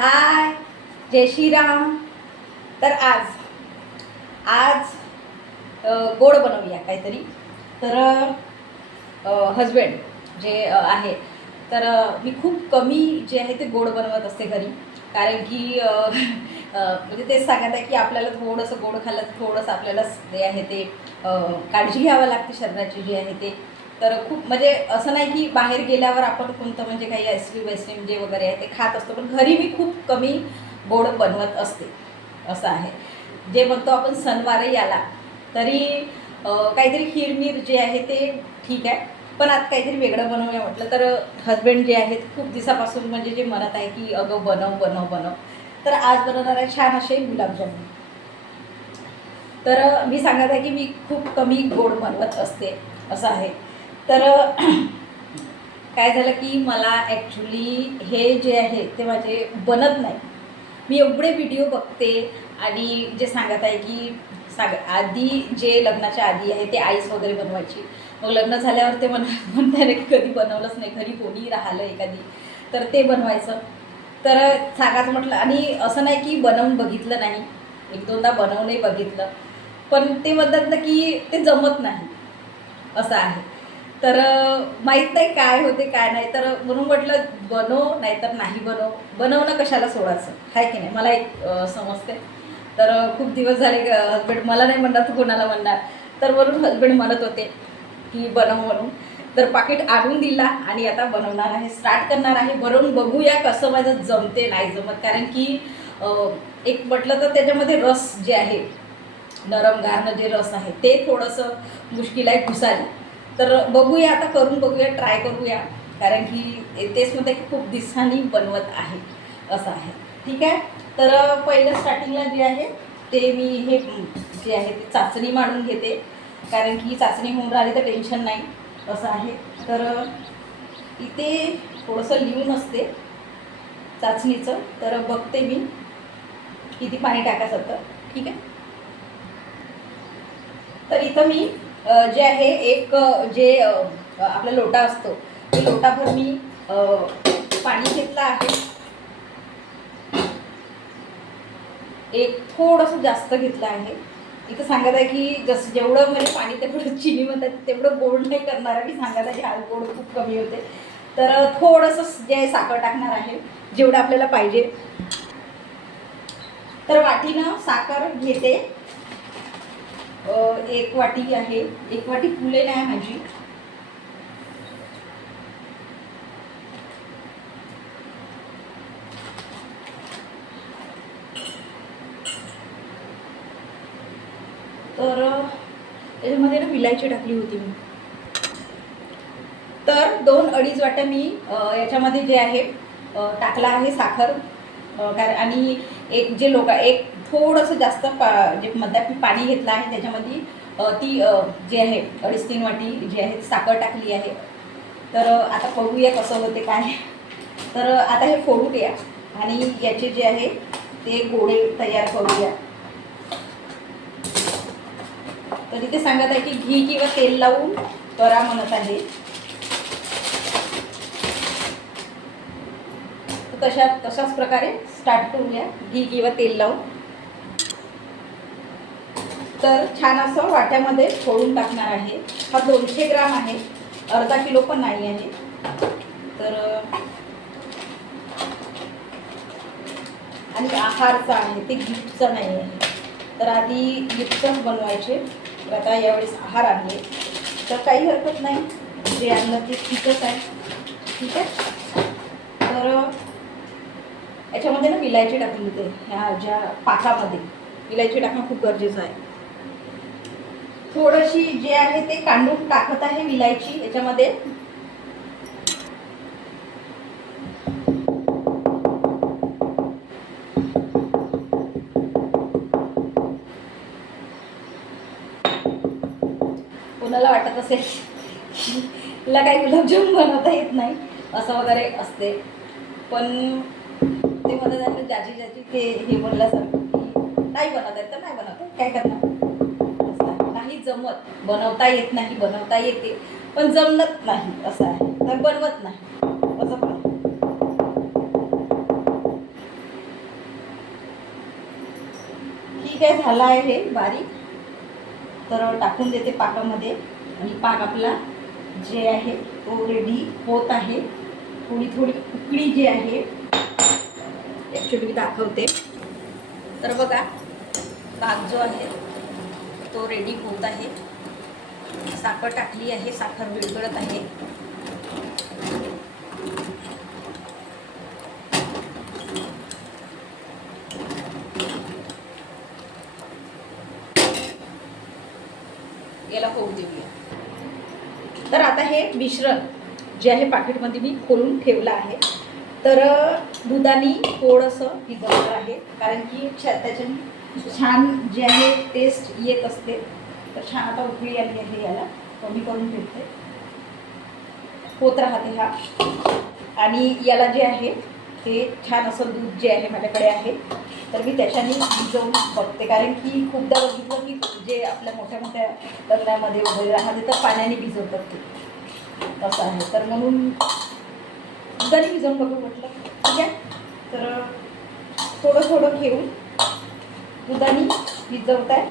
हाय, जय श्रीराम. तर आज आज गोड बनवूया काहीतरी. तर हजबंड जे आहे, तर मी खूप कमी जे आहे ते गोड बनवत असते घरी. कारण की म्हणजे तेच सांगत आहे की आपल्याला थोडंसं गोड खाल्लं तर थोडंसं आपल्याला जे आहे ते काळजी घ्यावं लागते शरीराची जी आहे ते. तर खूप म्हणजे असं नाही की बाहेर गेल्यावर आपण कोणतं म्हणजे काही आईस्क्रीम वाईस्क्रीम जे वगैरे आहे ते खात असतो, पण घरी मी खूप कमी गोड बनवत असते. असं आहे. जे म्हणतो आपण सणवारही आला तरी काहीतरी खीरमीर जे आहे ते ठीक आहे, पण आता काहीतरी वेगळं बनवूया म्हटलं तर हजबंड जे आहेत खूप दिवसापासून म्हणजे जे म्हणत आहे की अगं बनव बनव बनव. तर आज बनवणार आहे छान असे गुलाबजामुन. तर मी सांगत आहे की मी खूप कमी गोड बनवत असते असं आहे. तर काय झालं की मला ॲक्च्युली हे जे आहे ते माझे बनत नाही. मी एवढे व्हिडिओ बघते आणि जे सांगत आहे की आधी जे लग्नाच्या आधी आहे ते आईस वगैरे बनवायची. मग लग्न झाल्यावर ते म्हणता की कधी बनवलंच नाही, घरी कोणीही राहिलं एखादी तर ते बनवायचं. तर सांगायचं म्हटलं आणि असं नाही की बनवून बघितलं नाही, एक दोनदा बनवूनही बघितलं, पण ते म्हणतात ना की ते जमत नाही असं आहे. तर माहीत नाही काय होते काय नाही, तर म्हणून म्हटलं बनव नाहीतर नाही बनव, बनवणं कशाला सोडायचं आहे की नाही, मला एक समजते. तर खूप दिवस झाले हजबंड मला नाही म्हणणार तू कोणाला म्हणणार, तर वरून हजबंड म्हणत होते की बनव म्हणून. तर पाकिट आणून दिला आणि आता बनवणार आहे, स्टार्ट करणार आहे. बनवून बघूया कसं माझं जमते नाही जमत. कारण की एक म्हटलं तर त्याच्यामध्ये रस जे आहे नरम गारनं जे रस आहे ते थोडंसं मुश्किल आहे घुसायला. तर बघूया आता, करून बघूया, ट्राय करूया. कारण की तेच म्हणते की खूप दिवसांनी बनवत आहे असं आहे. ठीक आहे. तर पहिलं स्टार्टिंगला जे आहे ते मी हे जे आहे ते चाचणी मांडून घेते. कारण की चाचणी होऊन राहिली तर टेन्शन नाही असं आहे. तर इथे थोडंसं लिहून असते चाचणीचं, तर बघते मी किती पाणी टाकायचं होतं. ठीक आहे. तर इथं मी जे आहे एक जे आपला लोटा असतो ते लोटाभर मी पाणी घेतलं आहे. एक थोडंसं जास्त घेतलं आहे. इथं सांगत आहे की जसं जेवढं म्हणजे पाणी तेवढं चिनी म्हणतात तेवढं गोड नाही करणार आहे. मी सांगत आहे की हा गोड खूप कमी होते. तर थोडंसं जे आहे साखर टाकणार आहे जेवढं आपल्याला पाहिजे. तर वाटीनं साखर घेते. एक वाटी आहे, एक वाटी फुले नाही माझी. तर त्याच्यामध्ये ना विलायची टाकली होती मी. तर 2-2.5 वाट्या मी याच्यामध्ये जे आहे टाकला आहे साखर. कारण आणि एक जे एक थोडंसं जास्त जे म्हणतात मी पाणी घेतलं आहे त्याच्यामध्ये ती जे आहे 2.5-3 वाटी जी आहे साखर टाकली आहे. तर आता बघूया कसं होते काय. तर आता हे फोडू द्या आणि याचे जे आहे ते गोळे तयार करूया. तर इथे सांगत आहे की घी किंवा तेल लावून करा म्हणत आहे. तशाच प्रकारे स्टार्ट करूया घी किंवा तेल लावून. तर छान असं वाट्यामध्ये फोडून टाकणार आहे. हा 200 ग्राम आहे, अर्धा किलो पण नाही आहे. तर आणि आहारचा आहे ते गिफ्टचा नाही आहे. तर आधी गिफ्टच बनवायचे. तर आता यावेळेस आहार आणले तर काही हरकत नाही, जे आणलं ते ठीकच आहे. ठीक आहे. तर याच्यामध्ये ना विलायची टाकली होते, ह्या ज्या पाकामध्ये विलायची टाकणं खूप गरजेचं आहे. थोडीशी जे आहे ते कांडून टाकत आहे विलायची याच्यामध्ये. कोणाला वाटत असेल तिला काही गुलाबजामुन बनवता येत नाही असं वगैरे असते, पण ते म्हणत आहे ज्याची ज्याची ते हे बोलल्यासारखं की नाही बनवता येत तर नाही बनवता येत, काय करणार. नाही जमत, बनवता येत नाही, बनवता येते पण जमत नाही असं आहे. तर बनवत नाही असं पण. ठीक आहे, झालं आहे हे बारीक. तर टाकून देते पाकामध्ये आणि पाक आपला जे आहे तो रेडी होत आहे. थोडी थोडी उकळी जी आहे ॲक्च्युली मी दाखवते. तर बघा पाक जो आहे तो रेडी होत आहे. साखर टाकली आहे, साखर विरघळत आहे. याला होऊ देऊया. तर आता हे मिश्रण जे आहे पाकिटमध्ये मी खोलून ठेवलं आहे. तर दुधाने थोडंसं भिजवलं आहे, कारण की त्याच्याने छान जे आहे टेस्ट येत असते. तर छान आता उकळी आली आहे, याला कमी करून ठेवते. होत राहते हा. आणि याला जे आहे ते छान असं दूध जे आहे माझ्याकडे आहे, तर मी त्याच्याने भिजवून बघते. कारण की खूपदा बघितलं की जे आपल्या मोठ्या मोठ्या लग्नामध्ये वगैरे राहते तर पाण्याने भिजवतात ते, असं आहे. तर म्हणून दुधाने भिजवून बघू म्हटलं. ठीक आहे, तर थोडं थोडं घेऊन दुधाने भिजवत आहे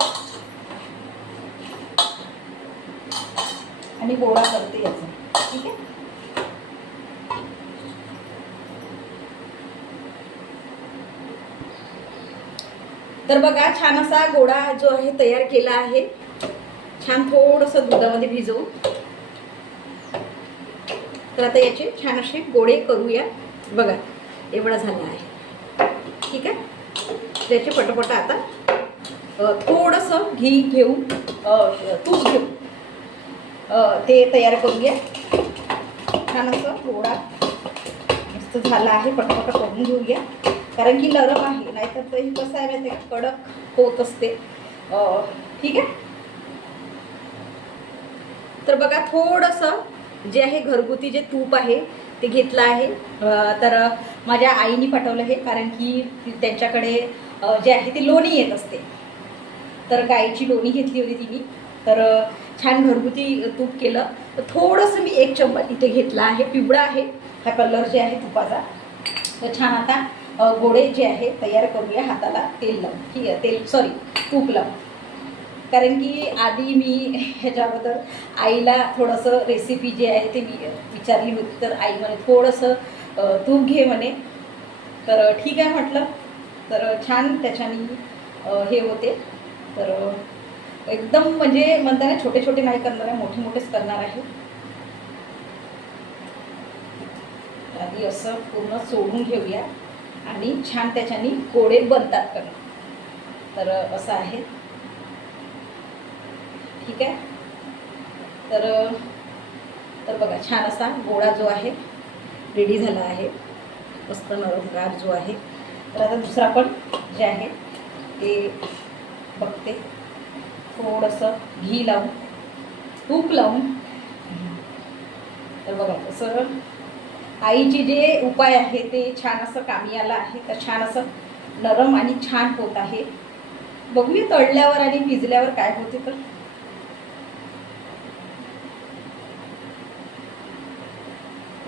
आणि गोळा करते याचा. ठीक आहे, तर बघा छान असा गोळा जो आहे तयार केला आहे. छान थोडंसं दुधामध्ये भिजवून. तर आता याचे छान असे गोळे करूया. बघा एवढा झाला आहे. ठीक आहे, त्याचे पटपट आता थोडंसं घी घेऊन तूप घेऊन ते तयार करूया. छान असं गोळा मस्त झाला आहे. पटपट करून घेऊया, कारण की नरम आहे, नाहीतर ते कसं आहे माहिती आहे, कडक होत असते. ठीक आहे, तर बघा थोडंसं जे आहे घरगुती जे तूप आहे ते घेतलं आहे. तर माझ्या आईने पाठवलं हे, कारण की त्यांच्याकडे जे आहे ती लोणी येत असते. तर गाईची लोणी घेतली होती तिने. तर छान घरगुती तूप केलं. तर थोडंसं मी 1 चम्मच इथे घेतला आहे. पिवळा आहे हा कलर जे आहे तुपाचा. तर छान आता गोळे जे आहे तयार करूया हाताला तेल लावून. ठीक आहे, तेल सॉरी तूप लावून. कारण की आधी मी ह्याच्याबद्दल आईला थोडंसं रेसिपी जे आहे ते मी विचारली होती. तर आई म्हणे थोडंसं तूप घे म्हणे. तर ठीक आहे म्हटलं. तर छान त्याच्याने हे होते. तर एकदम म्हणजे म्हणता ना छोटे छोटे नाही करणार आहे, मोठे मोठेच करणार आहे. आधी असं पूर्ण सोडून घेऊया आणि छान त्याच्याने गोळे बनतात करणार. तर असं आहे. ठीक आहे, तर बघा छान असा गोळा जो आहे रेडी झाला आहे. मस्त नरमगार जो आहे. तर आता दुसरा पण जे आहे ते बघते. थोडंसं घी लावून तूप लावून. तर बघा असं आईचे जे उपाय आहे ते छान असं कामी आला आहे. तर छान असं नरम आणि छान होत आहे. बघूया तळल्यावर आणि भिजल्यावर काय होते. तर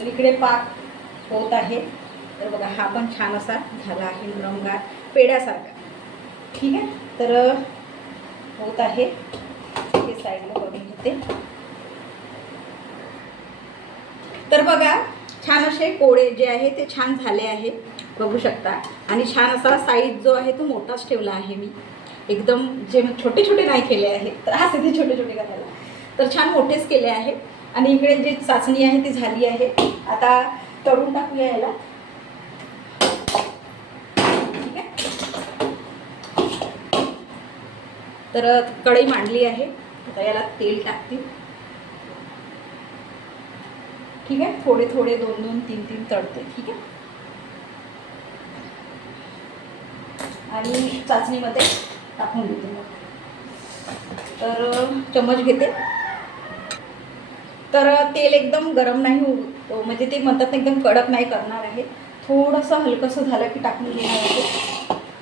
इकडे पाक होत आहे. तर बघा हा पण छान असा झाला आहे नरमगार पेढ्यासारखा. ठीक आहे, तर होत आहे. हे साईडला करून घेते. तर बघा छान असे पोळे जे आहे ते छान झाले आहे, बघू शकता. आणि छान असा साईज जो आहे तो मोठाच ठेवला आहे मी. एकदम जे छोटे छोटे नाही केले आहेत, तर असे ते छोटे छोटे करायला तर छान मोठेच केले आहे. आणि इकडे जे चाचणी आहे ती झाली आहे. आता तळून टाकूया याला. ठीक आहे, तर कढई मांडली आहे. आता याला तेल टाकते. ठीक आहे, थोडे थोडे 2-2 3-3 तळते. ठीक आहे, आणि चाचणीमध्ये टाकून देते. मग तर चम्मच घेते. तर तेल एकदम गरम नाही म्हणजे ते म्हणतात ना एकदम कडक नाही करणार आहे. थोडंसं हलकंसं झालं की टाकून घेणार आहे.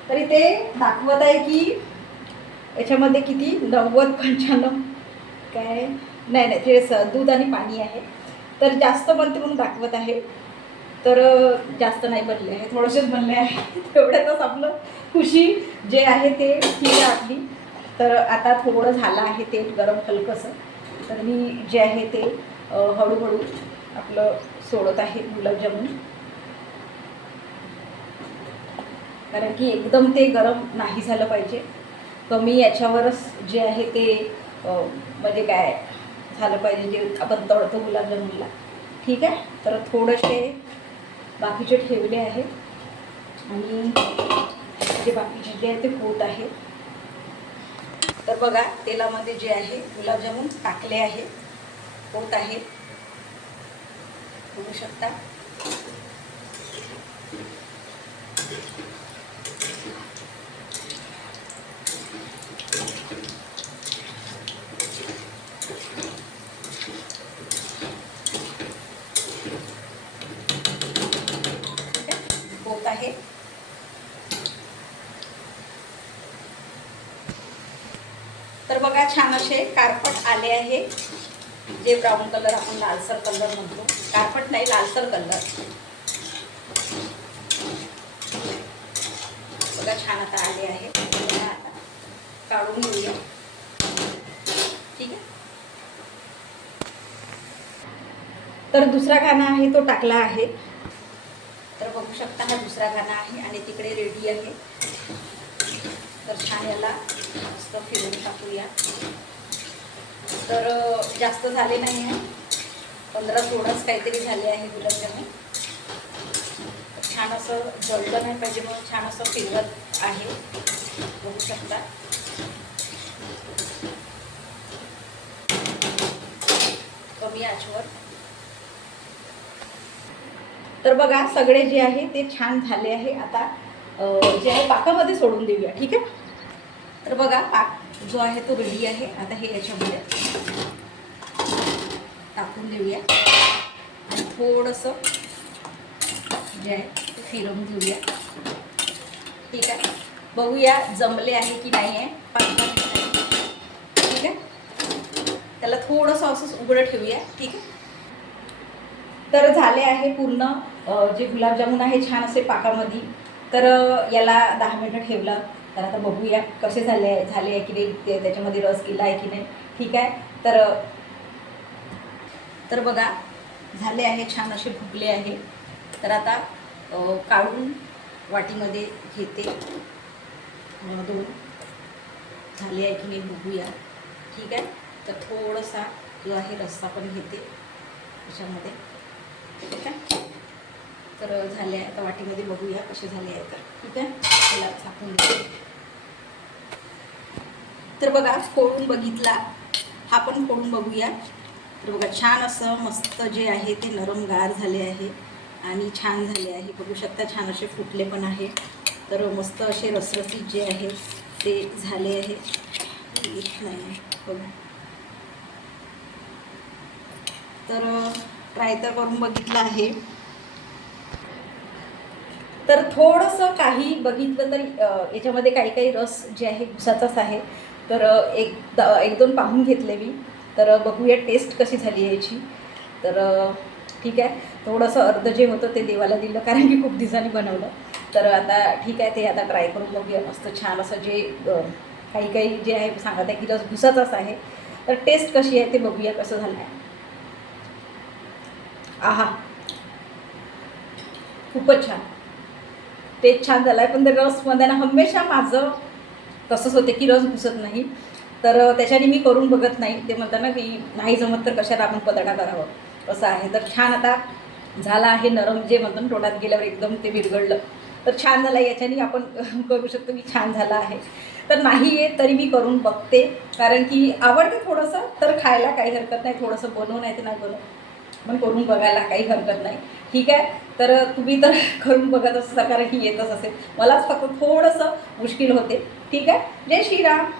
तरी ते दाखवत आहे की याच्यामध्ये किती 90-95 नाही ते दूध आणि पाणी आहे. तर जास्त बनते म्हणून दाखवत आहे. तर जास्त नाही बनले आहे, थोडेसेच बनले आहे. तेवढ्यातच आपलं खुशी जे आहे ते ठीक आपली. तर आता थोडं झालं आहे तेल गरम हलकंसं, तर मी जे आहे ते हळूहळू आपलं सोडत आहे गुलाबजामुन, कारण की एकदम ते गरम नाही झालं पाहिजे. कमी याच्यावरच जे आहे ते म्हणजे काय झालं पाहिजे जे आपण तळतो गुलाबजामुनला. ठीक आहे, तर थोडेसे बाकीचे ठेवले आहे आणि जे बाकीचे जे आहे ते होत आहे. तर बघा तेलामध्ये जे आहे गुलाबजामुन टाकले आहे, होत आहे, बघू शकता. होत आहे. तर बघा छान असे कारपट आले आहे, जे ब्राऊन कलर आपण लालसर कलर म्हणतो, कारपट नाही लालसर कलर. बघा छान आता आले आहे. आता काढून घेऊया. ठीक आहे, तर दुसरा घाणा आहे तो टाकला आहे. तर बघू शकता हा दुसरा घाणा आहे आणि तिकडे रेडी आहे. तर छान याला मस्त फिरून टाकूया. तर जास्त झाले नाही आहे, 15-16च काहीतरी झाले आहे गुलाबजामुन. छान असं जळलं नाही पाहिजे म्हणून छान असं फिरवत आहे, बघू शकता. कमी आचेवर. तर बघा सगळे जे आहे ते छान झाले आहे. आता जे आहे पाकामध्ये सोडून देऊया. ठीक आहे, तर बघा पाक जो आहे तो रेडी आहे. आता हे याच्यामध्ये टाकून देऊया आणि थोडंसं जे आहे ते फिरवून घेऊया. ठीक आहे, बघूया जमले आहे की नाही आहे पाकामध्ये. ठीक आहे, त्याला थोडंसं असंच उघडं ठेवूया. ठीक आहे, तर झाले आहे पूर्ण जे गुलाबजामुन आहे छान असे पाकामध्ये. तर याला 10 मिनिटं ठेवलं. तर आता बघूया कसे झाले आहे की नाही, त्याच्यामध्ये रस गेला आहे की नाही. ठीक आहे, तर बघा झाले आहे छान असे फुगले आहे. तर आता काढून वाटीमध्ये घेते. 2 झाले आहे की नाही बघूया. ठीक आहे, तर थोडासा जो आहे रस्सा पण घेते त्याच्यामध्ये. ठीक आहे, तर झाले आहे. आता वाटीमध्ये बघूया कसे झाले आहे. तर ठीक आहे, त्याला झाकून घेते. तर बघा फोडून बघितला, हा पण फोडून बघूया. तर बघा छान असं मस्त जे आहे ते नरमगार झाले आहे आणि छान झाले आहे. बघू शकता छान असे फुटले पण आहे. तर मस्त असे रसरसीत जे आहे ते झाले आहे. नाही बघा, तर ट्राय तर करून बघितलं आहे. तर थोडंसं काही बघितलं तर याच्यामध्ये काही काही रस जे आहे उसाचाच आहे. तर 1-2 पाहून घेतले मी. तर बघूया टेस्ट कशी झाली आहे याची. तर ठीक आहे, थोडंसं अर्ध जे होतं ते देवाला दिलं, कारण की खूप दिवसांनी बनवलं. तर आता ठीक आहे, ते आता ट्राय करून बघूया. मस्त छान असं जे काही काही जे आहे सांगत आहे की रस भुसाचाच आहे. तर टेस्ट कशी आहे ते बघूया कसं झालं आहे. आहा, खूपच छान, टेस्ट छान झाला आहे. पण ते रसमध्ये ना हमेशा माझं तसंच होते की रस घुसत नाही. तर त्याच्याने मी करून बघत नाही. ते म्हणतात ना की नाही जमत तर कशाला आपण पदार्थ करावं, असं आहे. तर छान आता झाला आहे नरम, जे म्हणतो ना तोंडात गेल्यावर एकदम ते विरघळलं. तर छान झालं, याच्याने आपण करू शकतो की छान झालं आहे. तर नाही आहे तरी मी करून बघते, कारण की आवडते थोडंसं. तर खायला काही हरकत नाही, थोडंसं बनवून नाही तर नाही बनवून पण करून बघायला काही हरकत नाही. ठीक आहे, तर तुम्ही तर करून बघत असाल, कारण की येतच असेल. मलाच फक्त थोडंसं मुश्किल होते. ठीक आहे, जय श्रीराम.